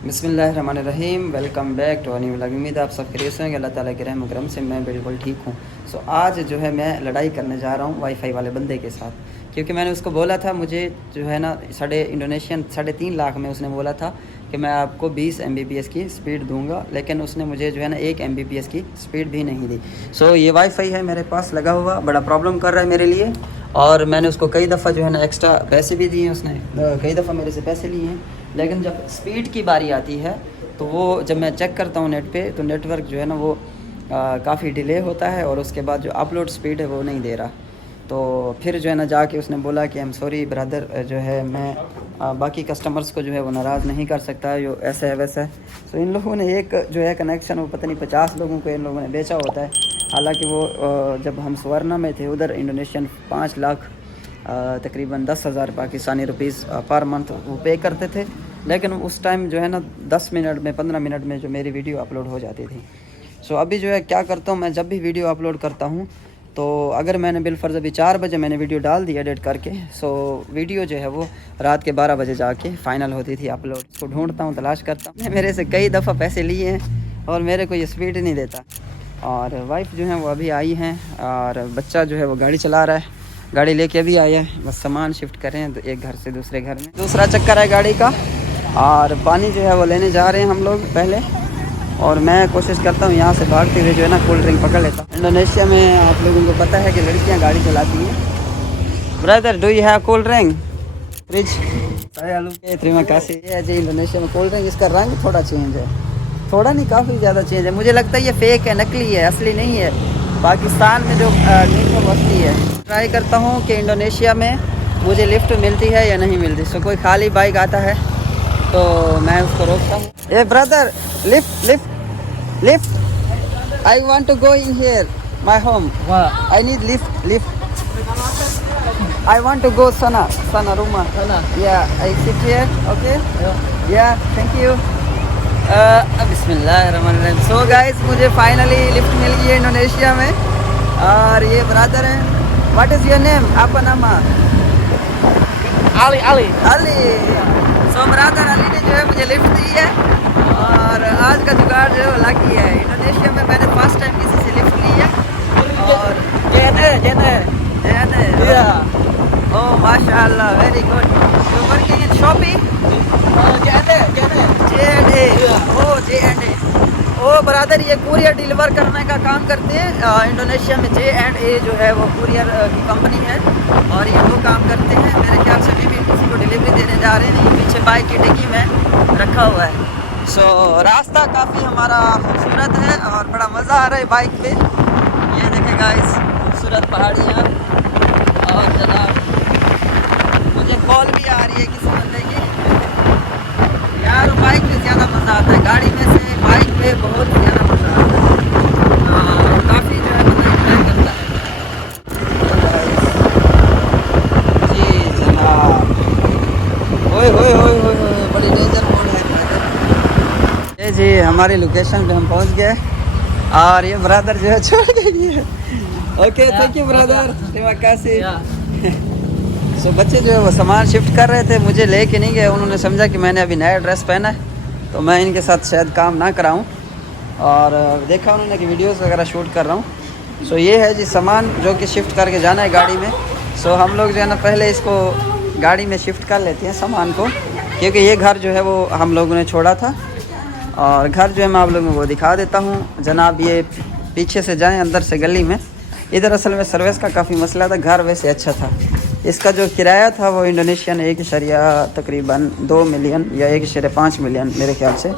बिस्मिल्लाहिर्रहमानिर्रहीम। Welcome back to new vlog. उम्मीद है आप सब खैरियत से होंगे। अल्लाह ताला के रहम करम से मैं बिल्कुल ठीक हूँ। आज जो है मैं लड़ाई करने जा रहा हूँ वाईफाई वाले बंदे के साथ, क्योंकि मैंने उसको बोला था मुझे जो है ना ₹3.5 लाख में उसने बोला था कि मैं आपको 20 Mbps की स्पीड दूंगा, लेकिन उसने मुझे जो है ना 1 Mbps की स्पीड भी नहीं दी। ये वाईफाई है मेरे पास लगा हुआ, बड़ा प्रॉब्लम कर रहा है मेरे लिए। और मैंने उसको कई दफ़ा जो है ना एक्स्ट्रा पैसे भी दिए, उसने कई दफ़ा मेरे से पैसे लिए हैं, लेकिन जब स्पीड की बारी आती है तो वो जब मैं चेक करता हूँ नेट पे, तो नेटवर्क जो है ना वो काफ़ी डिले होता है और उसके बाद जो अपलोड स्पीड है वो नहीं दे रहा। तो फिर जो है ना जाके उसने बोला कि आई एम सॉरी ब्रदर, जो है मैं बाकी कस्टमर्स को जो है वो नाराज़ नहीं कर सकता, जो ऐसा है वैसा है। इन लोगों ने एक जो है कनेक्शन वो पता नहीं 50 लोगों को इन लोगों ने बेचा होता है। हालांकि वो जब हम सुवर्ण में थे उधर इंडोनेशियन 5 लाख तकरीबन 10,000 पाकिस्तानी रुपीज़ पर मंथ वो पे करते थे, लेकिन उस टाइम जो है ना 10 मिनट में 15 मिनट में जो मेरी वीडियो अपलोड हो जाती थी। अभी जो है क्या करता हूँ मैं, जब भी वीडियो अपलोड करता हूँ तो अगर मैंने बिलफर्ज अभी 4 बजे मैंने वीडियो डाल दी एडिट करके, वीडियो जो है वो रात के 12 बजे जाके फ़ाइनल होती थी अपलोड। इसको ढूंढता हूँ, तलाश करता हूँ। मेरे से कई दफ़ा पैसे लिए हैं और मेरे को ये स्पीड नहीं देता। और वाइफ जो है वो अभी आई हैं और बच्चा जो है वो गाड़ी चला रहा है, गाड़ी लेके अभी आया है। बस सामान शिफ्ट करें तो एक घर से दूसरे घर में। दूसरा चक्कर है गाड़ी का। और पानी जो है वो लेने जा रहे हैं हम लोग पहले, और मैं कोशिश करता हूँ यहाँ से भागते हुए जो है ना कोल्ड ड्रिंक पकड़ लेता हूँ। इंडोनेशिया में आप लोगों को पता है कि लड़कियाँ गाड़ी चलाती हैं। Brother do you have cold drink fridge? terima kasih। ये है जी इंडोनेशिया में कोल्ड ड्रिंक। इसका रंग थोड़ा चेंज है, थोड़ा नहीं काफ़ी ज़्यादा चेंज है। मुझे लगता है ये फेक है, नकली है, असली नहीं है। पाकिस्तान में जो ड्रिंक है वो असली है। ट्राई करता हूँ कि इंडोनेशिया में मुझे लिफ्ट मिलती है या नहीं मिलती। कोई खाली बाइक आता है तो मैं उसको रोकता हूँ। A brother, lift lift lift, I want to go in here my home, I need lift I want to go sana rumah. Yeah, I sit here. Okay. Yeah, thank you. बिस्मिल्लाहिर्रहमानिर्रहीम। Guys मुझे finally lift मिल गई है Indonesia में। और ये brother है। What is your name? आपका नाम? Ali. अली। ब्रदर अली ने जो है मुझे लिफ्ट दी है। और आज का जुगाड़ जो है वो लकी है। इंडोनेशिया में मैंने फर्स्ट टाइम किसी से लिफ्ट ली है। और Jene. ओह माशाअल्लाह, very good. You working in shopping? J&A। Oh J&A। Oh brother, ये कुरियर डिलीवर करने का काम करते हैं इंडोनेशिया में। J&A जो है वो कुरियर की कंपनी है और ये वो काम करते हैं। मेरे ख्याल से भी किसी को डिलीवरी देने जा रहे हैं। ये पीछे बाइक की डिग्गी में रखा हुआ है। रास्ता काफ़ी हमारा खूबसूरत है और बड़ा मज़ा आ रहा है बाइक पे। ये देखें गाइस, खूबसूरत पहाड़ियाँ। और जनाब मुझे कॉल भी आ रही है किसी बंदे की। यार बाइक पे ज़्यादा मज़ा आता है, गाड़ी में से बाइक पे बहुत ज़्यादा मज़ा आता है। काफ़ी जो है बंदा इंजॉय करता है। जी जनाब, ओए बड़ी डेंजर मोड है। ये जी हमारी लोकेशन पे हम पहुंच गए और ये ब्रदर जो है छोड़ के गई है। Okay, thank you brother, terima kasih। बच्चे जो है वो सामान शिफ्ट कर रहे थे, मुझे लेके नहीं गए। उन्होंने समझा कि मैंने अभी नया ड्रेस पहना है तो मैं इनके साथ शायद काम ना कराऊं। और देखा उन्होंने कि वीडियोस वगैरह शूट कर रहा हूं। ये है जी सामान जो कि शिफ्ट करके जाना है गाड़ी में। हम लोग जो है ना पहले इसको गाड़ी में शिफ्ट कर लेते हैं सामान को, क्योंकि ये घर जो है वो हम लोगों ने छोड़ा था। और घर जो है मैं आप लोगों को दिखा देता हूँ जनाब। ये पीछे से जाएँ अंदर से गली में। इधर असल में सर्विस का काफ़ी मसला था, घर वैसे अच्छा था। इसका जो किराया था वो इंडोनेशियन 1 तकरीबन 2 मिलियन या 1.5 मिलियन मेरे ख्याल से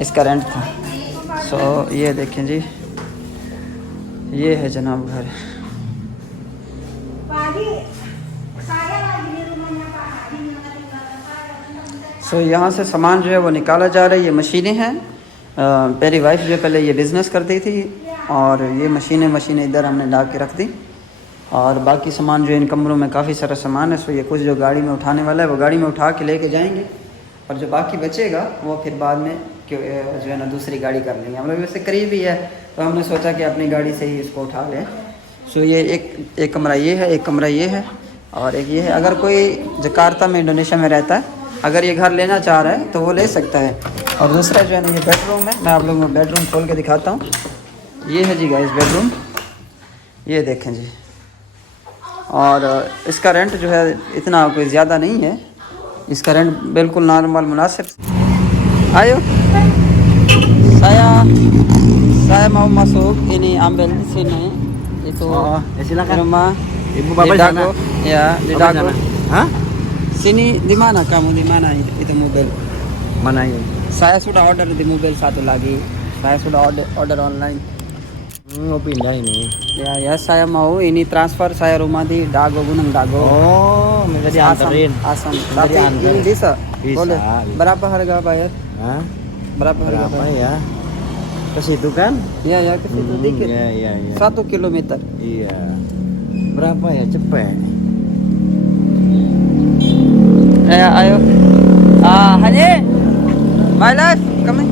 इसका रेंट था। ये देखें जी, ये है जनाब घर। यहाँ से सामान जो है वो निकाला जा रहा है। ये मशीनें हैं। मेरी वाइफ जो पहले ये बिज़नेस करती थी और ये मशीनें इधर हमने ला के रख दी। और बाकी सामान जो इन कमरों में काफ़ी सारा सामान है। ये कुछ जो गाड़ी में उठाने वाला है वो गाड़ी में उठा के लेके जाएंगे, और जो बाकी बचेगा वो फिर बाद में जो है ना दूसरी गाड़ी कर लेंगे। हम लोग वैसे करीब ही है तो हमने सोचा कि अपनी गाड़ी से ही इसको उठा लें। ये एक कमरा ये है, एक कमरा ये है और एक ये है। अगर कोई जकार्ता में इंडोनेशिया में रहता है, अगर ये घर लेना चाह रहा है तो वो ले सकता है। और दूसरा जो है ना ये बेडरूम है, मैं आप लोगों को बेडरूम खोल के दिखाता हूँ। ये है जी गाइस बेडरूम, ये देखें जी। और इसका रेंट जो है इतना कोई ज़्यादा नहीं है, इसका रेंट बिल्कुल नॉर्मल मुनासिब। आयो saya mau masuk ini ambil di sini itu Ya silakan. rumah Ibu di bapak di sana. Dago ya di Bapak di Dago. sana. Hah? Sini di mana kamu, di mana itu mobil? Mana ini? Saya sudah order di mobil satu lagi, saya sudah order online. Mau pindah ini. Ya saya mau ini transfer saya rumah di Dago, Gunung Dago. Oh, minta dianterin. Asam. Minta Tapi diantar. ini bisa? Bisa, Boleh. bisa. Berapa harga bayar? Hah? Berapa harga Berapa bayar? ya? Ke situ kan? Iya ya ke situ dikit. Iya, iya, iya. 1 kilometer. Iya. Berapa ya? Cepet. आयो हाँ जी my life coming.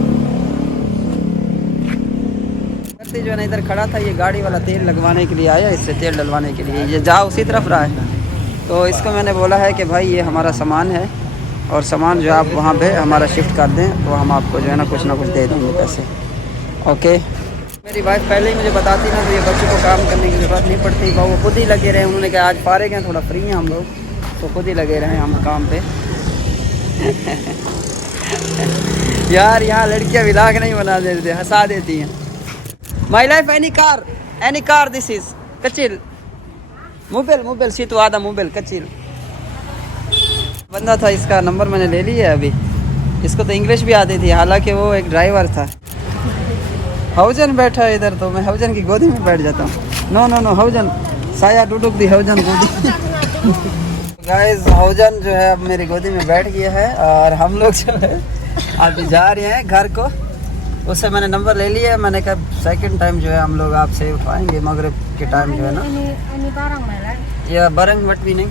व्यक्ति जो है ना इधर खड़ा था, ये गाड़ी वाला तेल लगवाने के लिए आया, इससे तेल डलवाने के लिए। ये जा उसी तरफ रहा है, तो इसको मैंने बोला है कि भाई ये हमारा सामान है और सामान जो आप वहाँ पे हमारा शिफ्ट कर दें तो हम आपको जो है ना कुछ दे देंगे पैसे। ओके। मेरी वाइफ पहले ही मुझे बताती ना तो ये बच्चों को काम करने की ज़रूरत नहीं पड़ती, वो खुद ही लगे रहे। उन्होंने कहा आज फारिग हैं, थोड़ा फ्री हैं हम लोग, तो खुद ही लगे रहे हम काम पे। यार यहाँ लड़कियाँ विलाग नहीं बना देते, हंसा देती हैं। My life any car this is कचिल मोबाइल सी तो आधा मोबाइल कचिल। बंदा था, इसका नंबर मैंने ले लिया है अभी। इसको तो इंग्लिश भी आती थी, हालांकि वो एक ड्राइवर था। हौजन बैठा है इधर, तो मैं हौजन की गोदी में बैठ जाता हूँ। नो हौजन साया टुटुक दी हौजन गोदी। गाइस हौजन जो है अब मेरी गोदी में बैठ गया है और हम लोग जो है अभी जा रहे हैं घर को। उससे मैंने नंबर ले लिया है, मैंने कहा सेकंड टाइम जो है हम लोग आपसे उठवाएंगे मगरिब के टाइम जो है ना। या बरंग वट भी नहीं।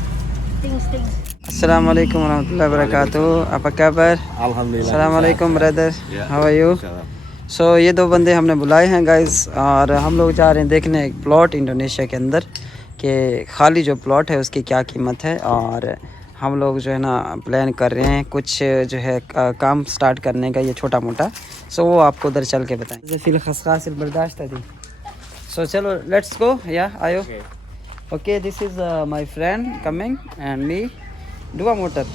अस्सलाम वालेकुम रहमतुल्लाहि वबरकातुहू। आपका क्या बर? Alhamdulillah. अस्सलाम वालेकुम ब्रदर, हाउ आर यू? सो ये दो बंदे हमने बुलाए हैं गाइस, और हम लोग जा रहे हैं देखने एक प्लॉट इंडोनेशिया के अंदर कि खाली जो प्लॉट है उसकी क्या कीमत है। और हम लोग जो है ना प्लान कर रहे हैं कुछ जो है काम स्टार्ट करने का, ये छोटा मोटा। सो वो आपको उधर चल के बताएं। फिल खसखास बर्दाश्त थी। सो चलो लेट्स गो या आयो। Okay this is my friend coming and me डुआ motor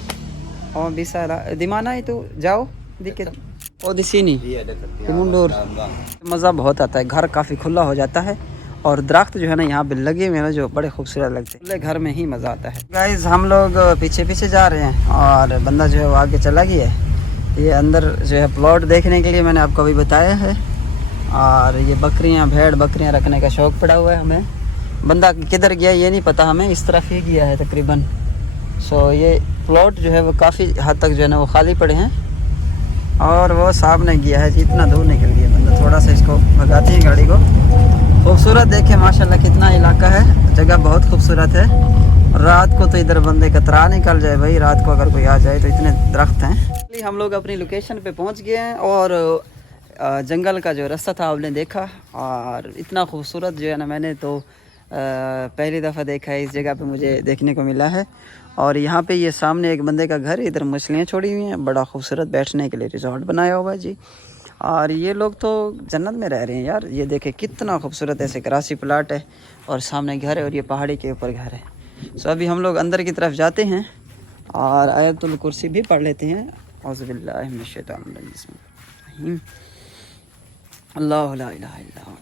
और बिसारा di mana itu jauh dikit ओ di sini मुंडूर। मज़ा बहुत आता है, घर काफ़ी खुला हो जाता है और दरख्त जो है ना यहाँ पे लगे हुए हैं ना जो बड़े खूबसूरत लगते हैं। खुले घर में ही मज़ा आता है। गाइस हम लोग पीछे जा रहे हैं और बंदा जो है वो आगे चला गया है। ये अंदर जो है प्लॉट देखने के लिए मैंने आपको अभी बताया है। और ये बकरियाँ भेड़ बकरियाँ रखने का शौक़ पड़ा हुआ है हमें। बंदा किधर गया ये नहीं पता हमें, इस तरफ ही गया है तकरीबन। सो ये प्लॉट जो है वो काफ़ी हद तक जो है ना वो खाली पड़े हैं और वो सामने गया है जी, इतना दूर निकल गया बंदा। थोड़ा सा इसको भगाते हैं गाड़ी को। खूबसूरत देखें माशाल्लाह कितना इलाका है, जगह बहुत खूबसूरत है। रात को तो इधर बंदे कतरा निकल जाए भाई, रात को अगर कोई आ जाए तो इतने दरख्त हैं। हम लोग अपनी लोकेशन पे पहुंच गए हैं और जंगल का जो रास्ता था आपने देखा, और इतना खूबसूरत जो है ना मैंने तो पहली दफ़ा देखा है इस जगह पे मुझे देखने को मिला है। और यहाँ पे ये सामने एक बंदे का घर, इधर मछलियाँ छोड़ी हुई हैं, बड़ा खूबसूरत बैठने के लिए रिजॉर्ट बनाया हुआ है जी। और ये लोग तो जन्नत में रह रहे हैं यार। ये देखे कितना खूबसूरत ऐसे कराची प्लाट है और सामने घर है और ये पहाड़ी के ऊपर घर है। सो अभी हम लोग अंदर की तरफ जाते हैं और आयतुल कुर्सी भी पढ़ लेते हैं। औज़ुबिल्लाहि मिनश शैतानिर रजीम। अल्लाहु ला इलाहा इल्ला हुवा।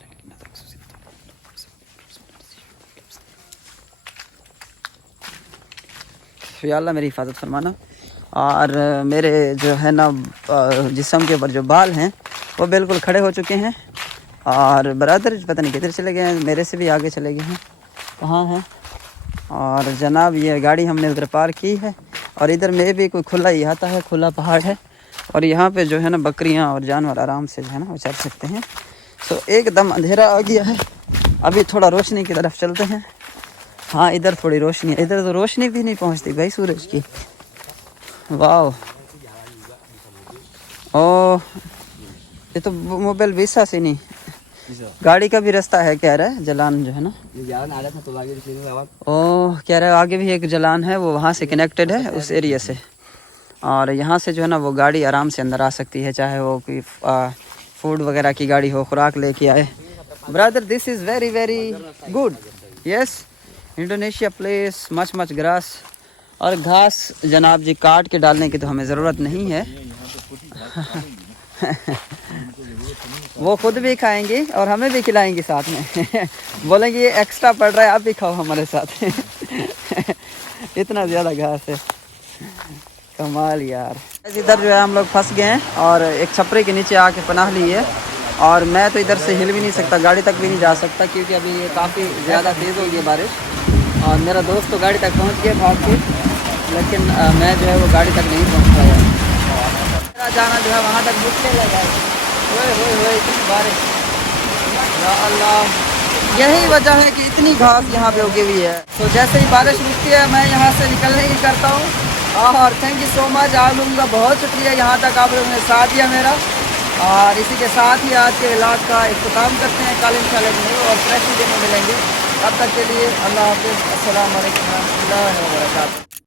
या अल्लाह मेरी हिफाजत फरमाना। और मेरे जो है ना जिस्म के ऊपर जो बाल हैं वो बिल्कुल खड़े हो चुके हैं। और बरादर पता नहीं किधर चले गए हैं, मेरे से भी आगे चले गए हैं, कहाँ हैं। और जनाब ये गाड़ी हमने उधर पार की है और इधर में भी कोई खुला इहाता है, खुला पहाड़ है और यहाँ पे जो है ना बकरियाँ और जानवर आराम से जो है ना वो चल सकते हैं। तो एकदम अंधेरा आ गया है, अभी थोड़ा रोशनी की तरफ चलते हैं। हाँ इधर थोड़ी रोशनी है, इधर तो रोशनी भी नहीं पहुँचती भाई सूरज की। वाह ओ ये तो मोबाइल बीसा से नहीं, गाड़ी का भी रास्ता है कह रहा है, जलान जो है ना ओ कह रहा है आगे भी एक जलान है, वो वहाँ से कनेक्टेड है उस एरिया से। और यहाँ से जो है ना वो गाड़ी आराम से अंदर आ सकती है, चाहे वो कोई फूड वगैरह की गाड़ी हो, खुराक लेके आए। Brother this is very very good. Yes, Indonesia place much much grass. और घास जनाब जी काट के डालने की तो हमें ज़रूरत नहीं है। वो खुद भी खाएंगे और हमें भी खिलाएंगे साथ में। बोलेंगे ये एक्स्ट्रा पड़ रहा है, आप भी खाओ हमारे साथ। इतना ज़्यादा घास है, कमाल यार। इधर जो है हम लोग फंस गए हैं और एक छपरे के नीचे आके पनाह ली है। और मैं तो इधर से हिल भी नहीं सकता, गाड़ी तक भी नहीं जा सकता, क्योंकि अभी ये काफ़ी ज़्यादा तेज़ हो गई है बारिश। और मेरा दोस्त तो गाड़ी तक पहुंच गया भाग के, लेकिन मैं जो है वो गाड़ी तक नहीं पहुंच पाया। मेरा जाना जो है वहाँ तक मुश्किल लगा। इतनी बारिश, या अल्लाह। यही वजह है कि इतनी घास यहाँ पे उगी हुई है। तो जैसे ही बारिश रुकती है मैं यहाँ से निकलने ही करता हूँ। और थैंक यू सो मच आप लोगों का, बहुत शुक्रिया यहाँ तक आप लोगों ने साथ दिया मेरा। और इसी के साथ ही आज के व्लॉग का इख्तिताम करते हैं। कल इंशाल्लाह न्यू और फ्रेश वीडियो में मिलेंगे। तब तक के लिए अल्लाह हाफ़िज़, अस्सलाम वालेकुम रहमतुल्लाहि व बरकातहू।